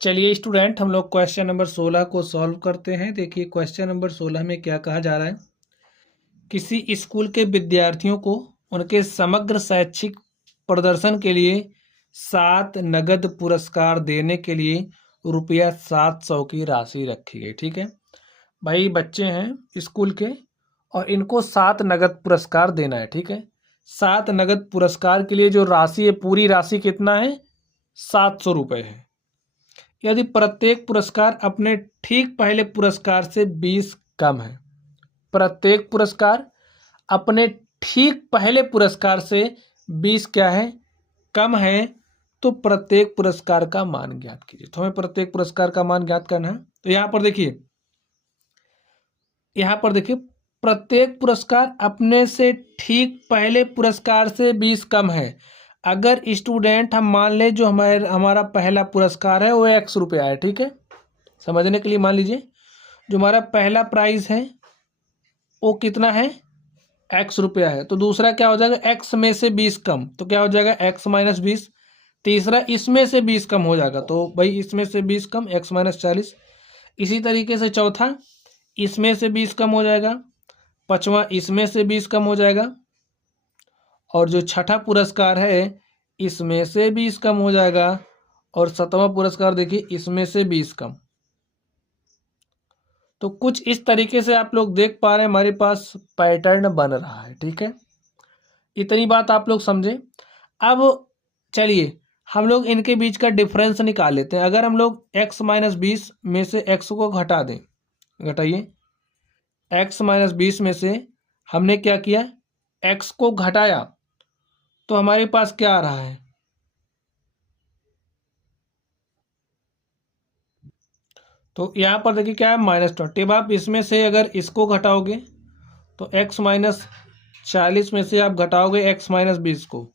चलिए स्टूडेंट, हम लोग क्वेश्चन नंबर 16 को सॉल्व करते हैं। देखिए क्वेश्चन नंबर 16 में क्या कहा जा रहा है। किसी स्कूल के विद्यार्थियों को उनके समग्र शैक्षिक प्रदर्शन के लिए 7 नगद पुरस्कार देने के लिए रुपया 700 की राशि रखी गई। ठीक है भाई, बच्चे हैं स्कूल के और इनको 7 नगद पुरस्कार देना है। ठीक है, 7 नगद पुरस्कार के लिए जो राशि है, पूरी राशि कितना है, 700 रुपये है। यदि प्रत्येक पुरस्कार अपने ठीक पहले पुरस्कार से 20 कम है, प्रत्येक पुरस्कार अपने ठीक पहले पुरस्कार से 20 क्या है, कम है, तो प्रत्येक पुरस्कार का मान ज्ञात कीजिए। तो हमें प्रत्येक पुरस्कार का मान ज्ञात करना है। तो यहाँ पर देखिए प्रत्येक पुरस्कार अपने से ठीक पहले पुरस्कार से 20 कम है। अगर स्टूडेंट हम मान लें जो हमारा पहला पुरस्कार है वो 100 रुपया है। ठीक है, समझने के लिए मान लीजिए जो हमारा पहला प्राइज है वो कितना है, 100 रुपया है। तो दूसरा क्या हो जाएगा, x में से 20 कम, तो क्या हो जाएगा x माइनस 20। तीसरा इसमें से 20 कम हो जाएगा, तो भाई इसमें से 20 कम x माइनस 40। इसी तरीके से चौथा इसमें से 20 कम हो जाएगा, पांचवा इसमें से 20 कम हो जाएगा, और जो छठा पुरस्कार है इसमें से 20 कम हो जाएगा, और 7वां पुरस्कार देखिए इसमें से 20 कम। तो कुछ इस तरीके से आप लोग देख पा रहे हैं हमारे पास पैटर्न बन रहा है। ठीक है, इतनी बात आप लोग समझे। अब चलिए हम लोग इनके बीच का डिफरेंस निकाल लेते हैं। अगर हम लोग x माइनस 20 में से x को घटा दें, घटाइए, x माइनस 20 में से हमने क्या किया, x को घटाया, तो हमारे पास क्या आ रहा है, तो यहाँ पर देखिए क्या है, -20। अब आप इसमें से अगर इसको घटाओगे तो x माइनस 40 में से आप घटाओगे x माइनस 20 को,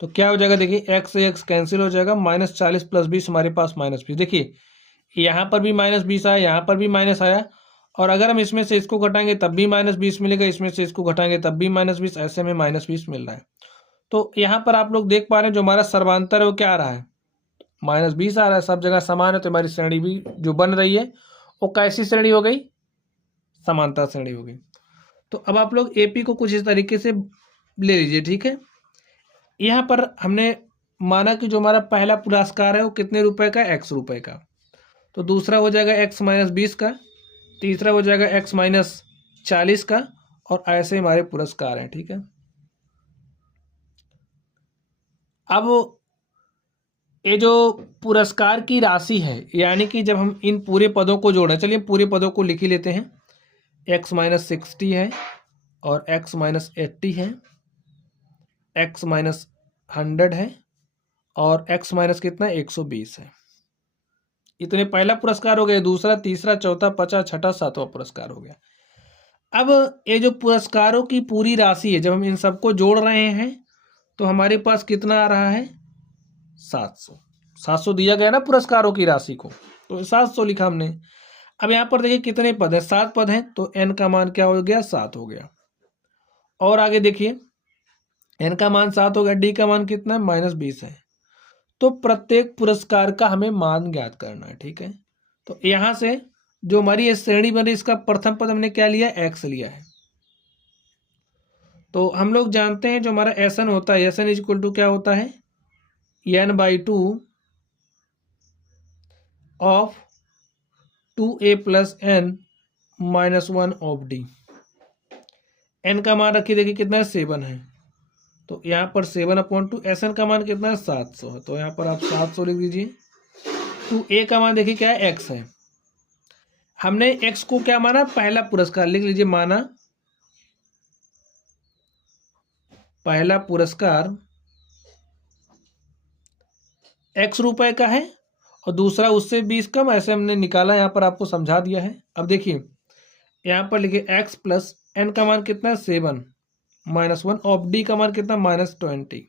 तो क्या हो जाएगा, देखिए x से x कैंसिल हो जाएगा, -40 प्लस 20 हमारे पास -20। देखिए यहाँ पर भी -20 आया, यहाँ पर भी माइनस आया, और अगर हम इसमें से इसको घटाएंगे तब भी -20 मिलेगा, इसमें से इसको घटाएंगे तब भी -20, ऐसे में -20 मिल रहा है। तो यहाँ पर आप लोग देख पा रहे हैं जो हमारा सर्वांतर है वो क्या आ रहा है, -20 आ रहा है। सब जगह समान है, तो हमारी श्रेणी भी जो बन रही है वो कैसी श्रेणी हो गई, समांतर श्रेणी हो गई। तो अब आप लोग एपी को कुछ इस तरीके से ले लीजिए। ठीक है, यहाँ पर हमने माना कि जो हमारा पहला पुरस्कार है वो कितने रुपए का, 100 रुपये का, तो दूसरा हो जाएगा x माइनस 20 का, तीसरा हो जाएगा x माइनस 40 का, और ऐसे हमारे पुरस्कार हैं। ठीक है, अब ये जो पुरस्कार की राशि है, यानी कि जब हम इन पूरे पदों को जोड़ें, चलिए पूरे पदों को लिख ही लेते हैं। x माइनस 60 है, और x माइनस 80 है, x माइनस 100 है, और x माइनस कितना 120 है। इतने पहला पुरस्कार हो गया, दूसरा, तीसरा, चौथा, पांचवा, छठा, 7वां पुरस्कार हो गया। अब ये जो पुरस्कारों की पूरी राशि है, जब हम इन सबको जोड़ रहे हैं तो हमारे पास कितना आ रहा है, 700 दिया गया ना पुरस्कारों की राशि को, तो 700 लिखा हमने। अब यहाँ पर देखिए कितने पद हैं, 7 पद हैं, तो n का मान क्या हो गया, 7 हो गया। और आगे देखिए n का मान 7 हो गया, d का मान कितना है, -20 है। तो प्रत्येक पुरस्कार का हमें मान ज्ञात करना है। ठीक है, तो यहाँ से जो हमारी ये श्रेणी बन रही, इसका प्रथम पद हमने क्या लिया, x लिया है। तो हम लोग जानते हैं जो हमारा Sn होता है, Sn इक्वल टू क्या होता है, n/2 of 2a plus n minus 1 of d। n का मान रखिए, देखिए कितना है, 7 है, तो यहाँ पर 7/2। Sn का मान कितना है, 700 है, तो यहाँ पर आप 700 लिख दीजिए। 2a का मान देखिए क्या है, x है। हमने x को क्या माना, पहला पुरस्कार, लिख लीजिए, माना पहला पुरस्कार x रुपए का है, और दूसरा उससे 20 कम, ऐसे हमने निकाला, यहाँ पर आपको समझा दिया है। अब देखिए यहाँ पर लिखिए x प्लस n का मान कितना है, 7 माइनस 1 ऑफ d का मान कितना, -20।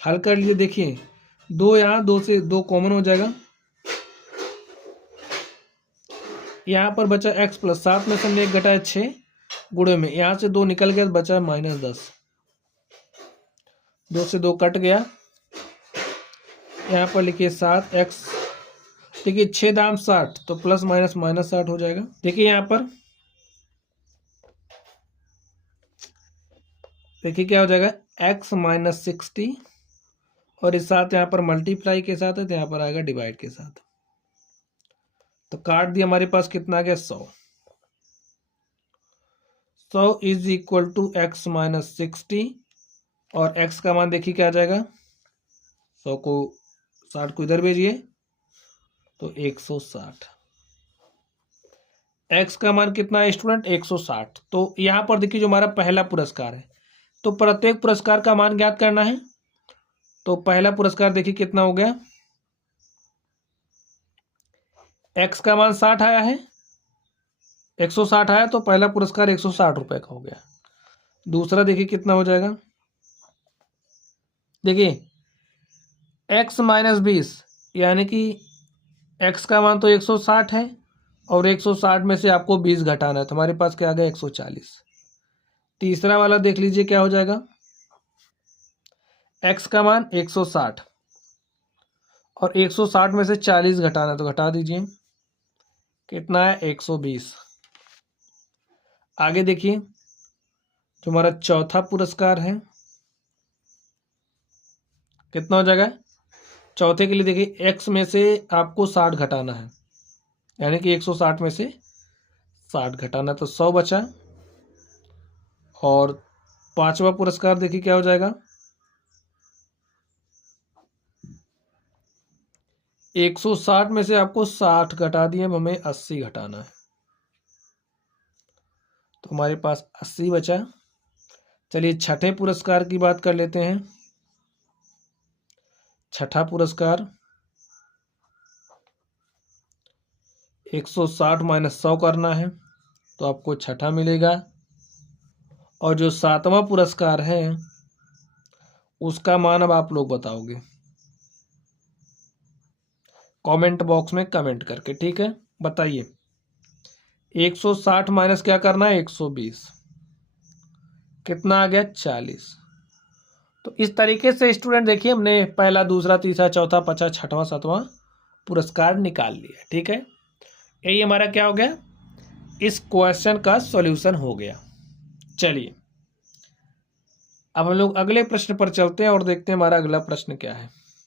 हल कर लीजिए, देखिए 2 यहाँ, 2 से 2 कॉमन हो जाएगा, यहाँ पर बचा x प्लस 7 में से हमने 1 घटाया 6, गुणे में यहाँ से 2 निकल गया, बचा -10, 2 से 2 कट गया, यहाँ पर लिखिए 7 x, देखिए 6 दाम 60, तो प्लस माइनस माइनस 60 हो जाएगा। देखिए यहाँ पर देखिए क्या हो जाएगा, x माइनस 60 और इस साथ यहाँ पर मल्टीप्लाई के साथ है तो यहाँ पर आएगा डिवाइड के साथ। तो काट दिया, हमारे पास कितना आ गया 100। 100 is equal to x minus 60 और x का मान देखिए क्या आ जाएगा, 100 को 60 को इधर भेजिए तो 160। x का मान कितना है स्टूडेंट, 160। तो यहाँ पर देखिए जो हमारा पहला पुरस्कार है, तो प्रत्येक पुरस्कार का मान ज्ञात करना है। तो पहला पुरस्कार देखिए कितना हो गया, x का मान 60 आया है, 160 आया, तो पहला पुरस्कार 160 रुपए का हो गया। दूसरा देखिए कितना हो जाएगा, देखिए x माइनस 20, यानी कि x का मान तो 160 है और 160 में से आपको 20 घटाना है, तो हमारे पास क्या आ गया 140। तीसरा वाला देख लीजिए क्या हो जाएगा, x का मान 160 और 160 में से 40 घटाना है, तो घटा दीजिए, कितना है 120। आगे देखिए जो हमारा चौथा पुरस्कार है कितना हो जाएगा, चौथे के लिए देखिए x में से आपको 60 घटाना है, यानी कि 160 में से 60 घटाना, तो 100 बचा। और पांचवा पुरस्कार देखिए क्या हो जाएगा, 160 में से आपको 60 घटा दिए, हमें 80 घटाना है, तो हमारे पास 80 बचा। चलिए छठे पुरस्कार की बात कर लेते हैं। छठा पुरस्कार 160 माइनस 100 करना है, तो आपको छठा मिलेगा। और जो सातवां पुरस्कार है उसका मान अब आप लोग बताओगे कमेंट बॉक्स में कमेंट करके, ठीक है, बताइए। 160 माइनस क्या करना है 120, कितना आ गया 40। तो इस तरीके से स्टूडेंट देखिए हमने पहला, दूसरा, तीसरा, चौथा, पांचवा, छठवां, सातवां पुरस्कार निकाल लिया, ठीक है। यही हमारा क्या हो गया, इस क्वेश्चन का सॉल्यूशन हो गया। चलिए अब हम लोग अगले प्रश्न पर चलते हैं और देखते हैं हमारा अगला प्रश्न क्या है।